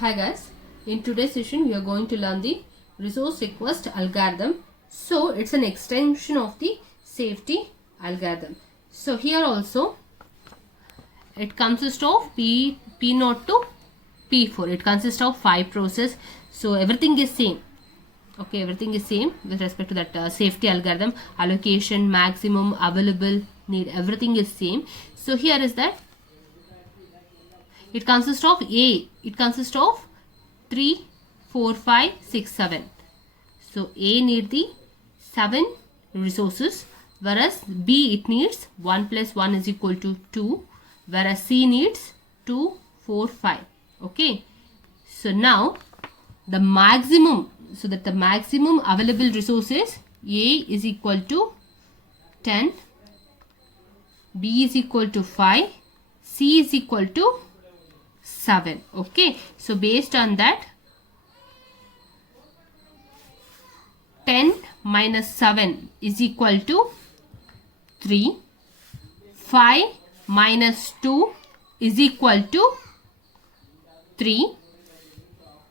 Hi guys, in today's session we are going to learn the resource request algorithm. So it's an extension of the safety algorithm. So here also it consists of P0 to P4. It consists of 5 processes. So everything is same. Okay, everything is same with respect to that safety algorithm. Allocation, maximum, available, need, everything is same. So here is that it consists of A. It consists of 3, 4, 5, 6, 7. So A need the 7 resources, whereas B it needs 1 plus 1 is equal to 2, whereas C needs 2, 4, 5. Okay. So now the maximum, so that the maximum available resources A is equal to 10, B is equal to 5, C is equal to 7. Okay, so based on that 10 minus 7 is equal to 3, 5 minus 2 is equal to 3,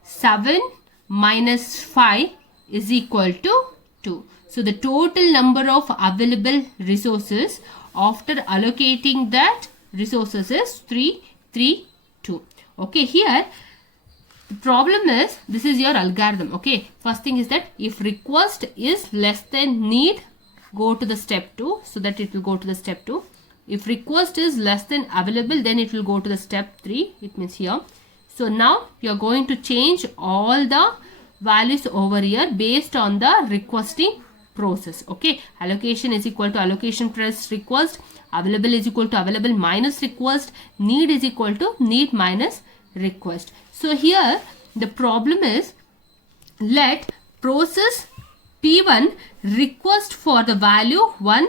7 minus 5 is equal to 2. So the total number of available resources after allocating that resources is 3, 3, 2. Okay, here the problem is, this is your algorithm. Okay, first thing is that if request is less than need, go to the step 2, so that it will go to the step 2. If request is less than available, then it will go to the step 3. It means here. So now you are going to change all the values over here based on the requesting process. Okay, allocation is equal to allocation plus request, available is equal to available minus request, need is equal to need minus request. So here the problem is, let process P1 request for the value 1,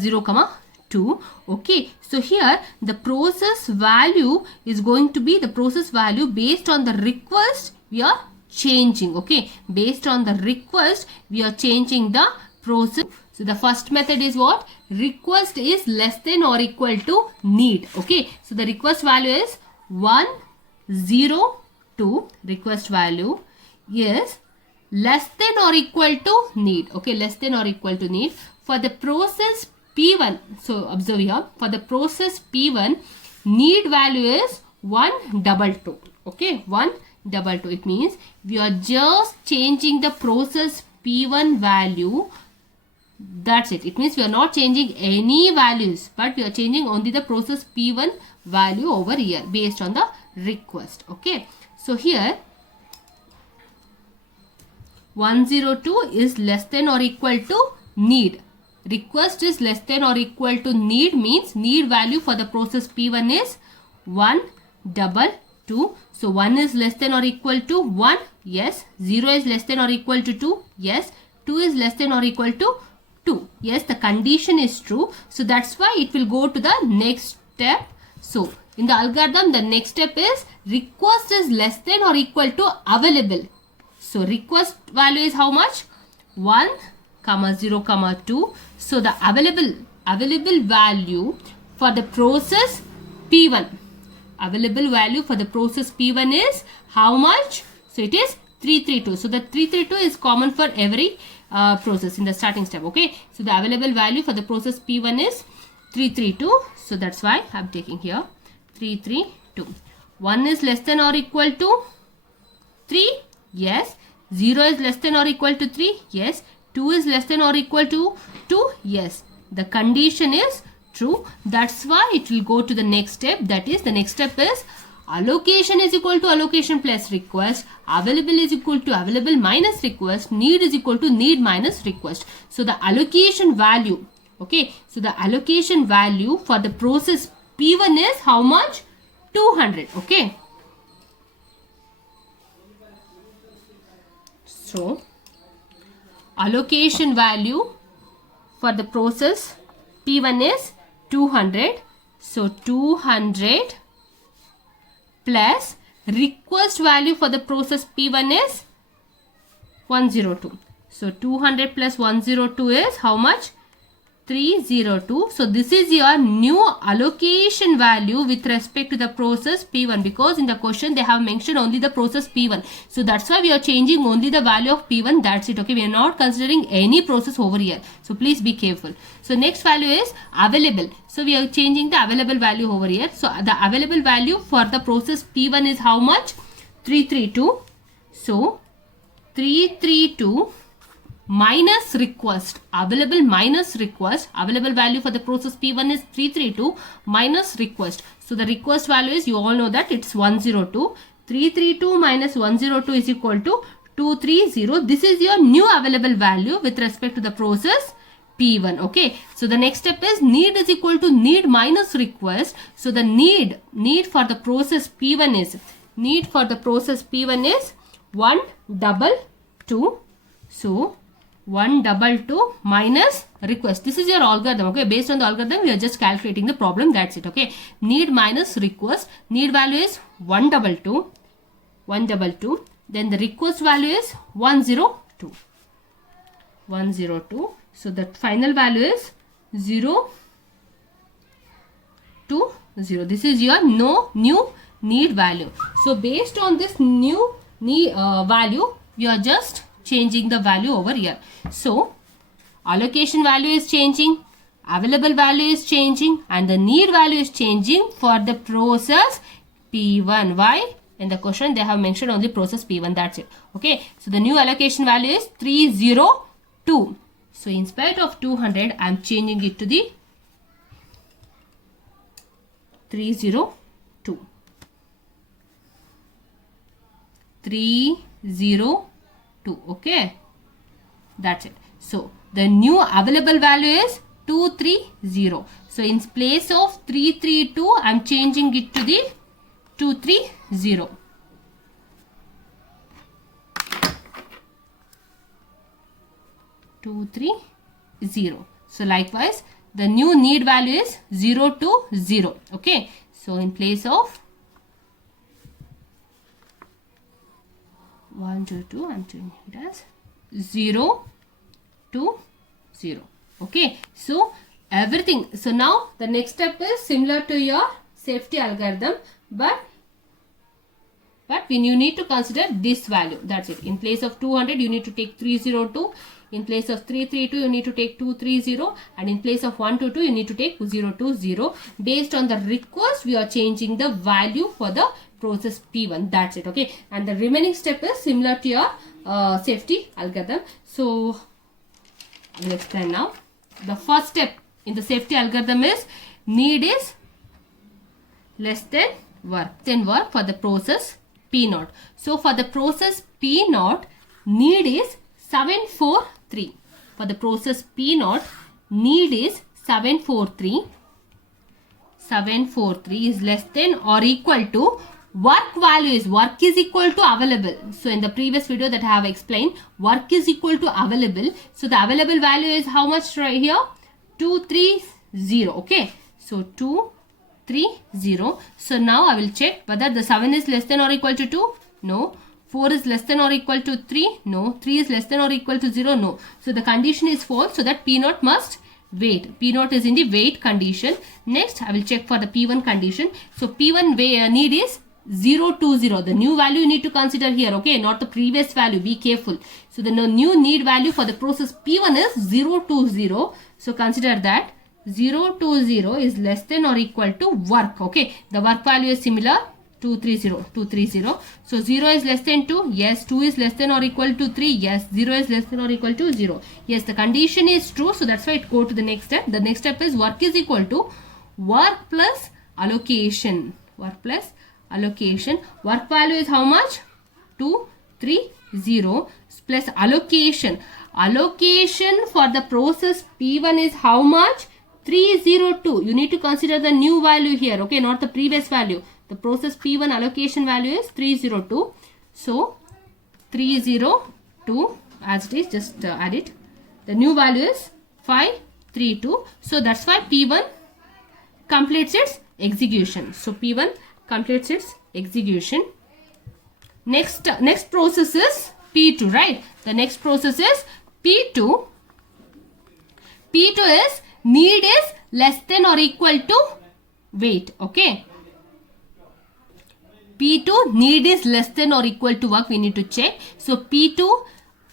0, 2. Okay, so here the process value is going to be the process value based on the request we are changing. Okay, based on the request we are changing the process. So the first method is what? Request is less than or equal to need. Okay, so the request value is 1, 0, 2. Request value is less than or equal to need. Okay, less than or equal to need. For the process P1, so observe here, for the process P1, need value is 122. Okay, 122. It means we are just changing the process P1 value. That's it. It means we are not changing any values, but we are changing only the process P1 value over here based on the request. Okay, so here 102 is less than or equal to need. Request is less than or equal to need means need value for the process P1 is 122. So 1 is less than or equal to 1. Yes. 0 is less than or equal to 2. Yes. 2 is less than or equal to 2. Yes, the condition is true. So that's why it will go to the next step. So in the algorithm, the next step is request is less than or equal to available. So request value is how much? 1, 0, 2. So the available value for the process P1. Available value for the process P1 is how much? So it is 332. So the 332 is common for every process in the starting step. Okay, so the available value for the process P1 is 332. So that's why I'm taking here 332. 1 is less than or equal to 3. Yes. 0 is less than or equal to 3. Yes. 2 is less than or equal to 2. Yes. The condition is true. That's why it will go to the next step. That is, the next step is allocation is equal to allocation plus request, available is equal to available minus request, need is equal to need minus request. So the allocation value, okay, so the allocation value for the process P1 is how much? 200. Okay, so allocation value for the process P1 is 200. So 200 plus request value for the process P1 is 102. So 200 plus 102 is how much? 302. So this is your new allocation value with respect to the process P1, because in the question they have mentioned only the process P1. So that's why we are changing only the value of P1. That's it. Okay, we are not considering any process over here. So please be careful. So next value is available. So we are changing the available value over here. So the available value for the process P1 is how much? 332. So 332 minus request, available minus request, available value for the process P1 is 332 minus request. So the request value is, you all know that it's 102. 332 minus 102 is equal to 230. This is your new available value with respect to the process P1. Okay, so the next step is need is equal to need minus request. So the need for the process P1 is, need for the process P1 is 122. So 122 minus request. This is your algorithm. Okay, based on the algorithm we are just calculating the problem. That's it. Okay, need minus request. Need value is 122. Then the request value is 102. So the final value is 0 to 0. This is your new need value. So based on this new need value, we are just changing the value over here. So allocation value is changing, available value is changing, and the need value is changing for the process P1. Why? In the question they have mentioned only process P1. That's it. Okay, so the new allocation value is 302. So in spite of 200, I am changing it to the 302. 302. Okay, that's it. So the new available value is 230. So in place of 332, I am changing it to the 230. So likewise, the new need value is 0 to 0. Okay, so in place of 1 to 2, I am changing it as 0 to 0. Okay, so everything. So now the next step is similar to your safety algorithm, but you need to consider this value. That's it. In place of 200, you need to take 302. In place of 332, you need to take 230. And in place of 122, you need to take 020. Based on the request, we are changing the value for the process P1. That's it. Okay, and the remaining step is similar to your safety algorithm. So I'll explain now. The first step in the safety algorithm is need is less than work for the process P0. So for the process P0, need is 743. For the process P0, need is 743. 743 is less than or equal to work value is, work is equal to available. So in the previous video that I have explained, work is equal to available. So the available value is how much right here? 230. Okay, so 230. So now I will check whether the 7 is less than or equal to 2. No. 4 is less than or equal to 3. No. 3 is less than or equal to 0. No. So the condition is false. So that P0 must wait. P0 is in the wait condition. Next I will check for the P1 condition. So P1 need is 020. The new value you need to consider here. Okay, not the previous value. Be careful. So the new need value for the process P1 is 020. So consider that 020 is less than or equal to work. Okay, the work value is similar, 230. So 0 is less than 2. Yes. 2 is less than or equal to 3. Yes. 0 is less than or equal to 0. Yes, the condition is true. So that's why it go to the next step. The next step is work is equal to work plus allocation. Work plus allocation. Work value is how much? 230 plus allocation. Allocation for the process P1 is how much? 302. You need to consider the new value here. Okay, not the previous value. The process P1 allocation value is 302. So 302 as it is, just add it. The new value is 532. So that's why P1 completes its execution. So P1 completes its execution. Next process is P2, right? The next process is P2. P2 is need is less than or equal to wait. Okay. P2 need is less than or equal to work. We need to check. So P2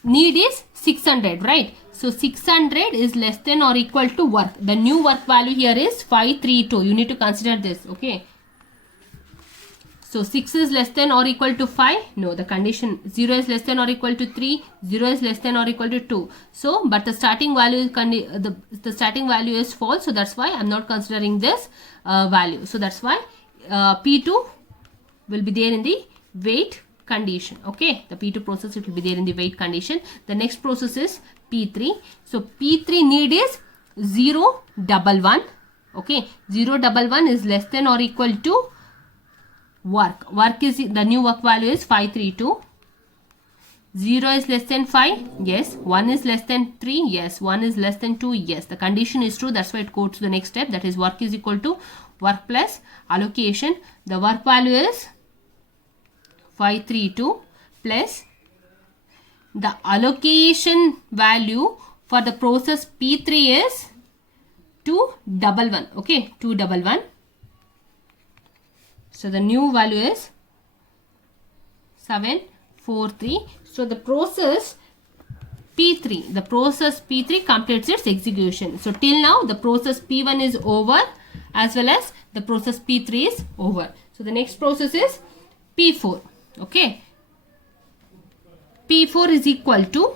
need is 600, right? So 600 is less than or equal to work. The new work value here is 532. You need to consider this. Okay. So 6 is less than or equal to 5. No, the condition 0 is less than or equal to 3. 0 is less than or equal to 2. So, but the starting value is the starting value is false. So that's why I'm not considering this value. So that's why P2 will be there in the wait condition. Okay, the P2 process, it will be there in the wait condition. The next process is P3. So P3 need is 011. Okay, 011 is less than or equal to work. Work is the new work value is 532. 0 is less than 5. Yes. 1 is less than 3. Yes. 1 is less than 2. Yes. The condition is true. That's why it goes to the next step. That is work is equal to work plus allocation. The work value is 532 plus the allocation value for the process P3 is 211. Okay. 211. So the new value is 743. So the process P3 completes its execution. So till now the process P1 is over as well as the process P3 is over. So the next process is P4. Okay. P4 is equal to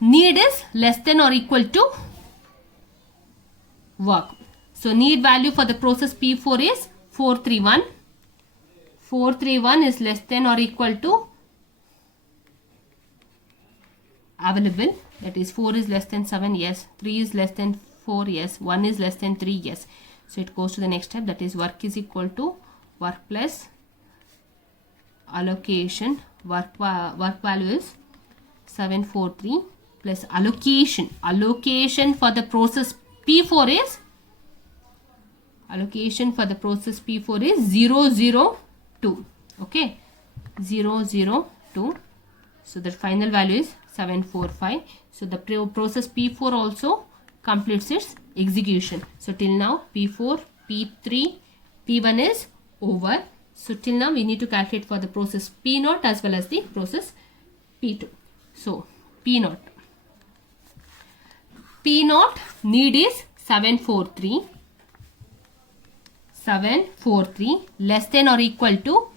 need is less than or equal to work. So need value for the process P4 is 431. 431 is less than or equal to available. That is 4 is less than 7. Yes. 3 is less than 4. Yes. 1 is less than 3. Yes. So it goes to the next step. That is work is equal to work plus allocation. Work value is 743 plus allocation. Allocation for the process P4 is P4 is 002. Okay, 002. So the final value is 745. So the process P4 also completes its execution. So till now P4, P3, P1 is over. So till now we need to calculate for the process P0 as well as the process P2. So P0 need is 743 less than or equal to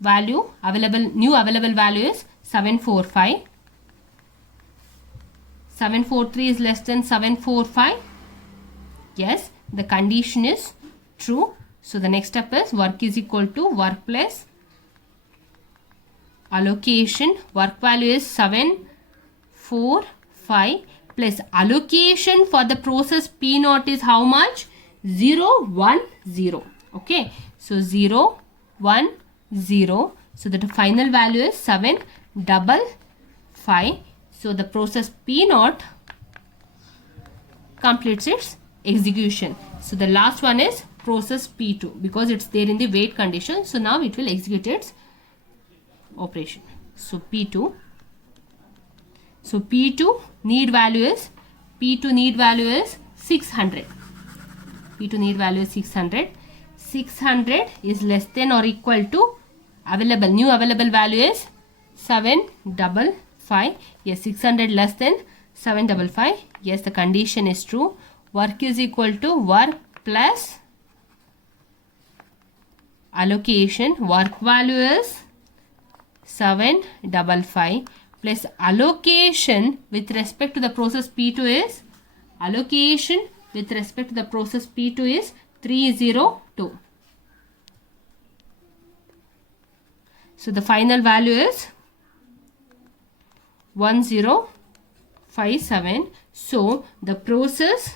value available, new available value is 745. 743 is less than 745. Yes, the condition is true. So the next step is work is equal to work plus allocation. Work value is 745 plus allocation for the process P0 is how much? 010. Okay, so 010. So the final value is 755. So the process P0 completes its execution. So the last one is process P2 because it's there in the wait condition. So now it will execute its operation. So P2. So P2 need value is 600. P2 need value is 600. 600 is less than or equal to available. New available value is 755. Yes, 600 less than 755. Yes, the condition is true. Work is equal to work plus allocation. Work value is 755 plus allocation with respect to the process P2 is 302. So the final value is 1057. So the process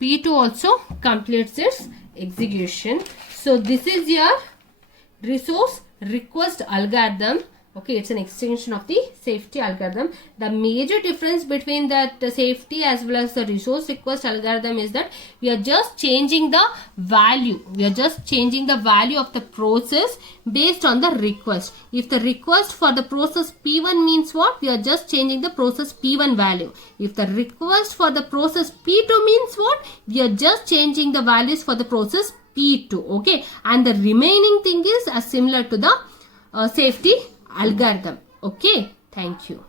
P2 also completes its execution. So this is your resource request algorithm Okay, it's an extension of the safety algorithm. The major difference between that safety as well as the resource request algorithm is that we are just changing the value. We are just changing the value of the process based on the request. If the request for the process P1 means what? We are just changing the process P1 value. If the request for the process P2 means what? We are just changing the values for the process P2. Okay, and the remaining thing is similar to the safety algorithm. Okay, thank you.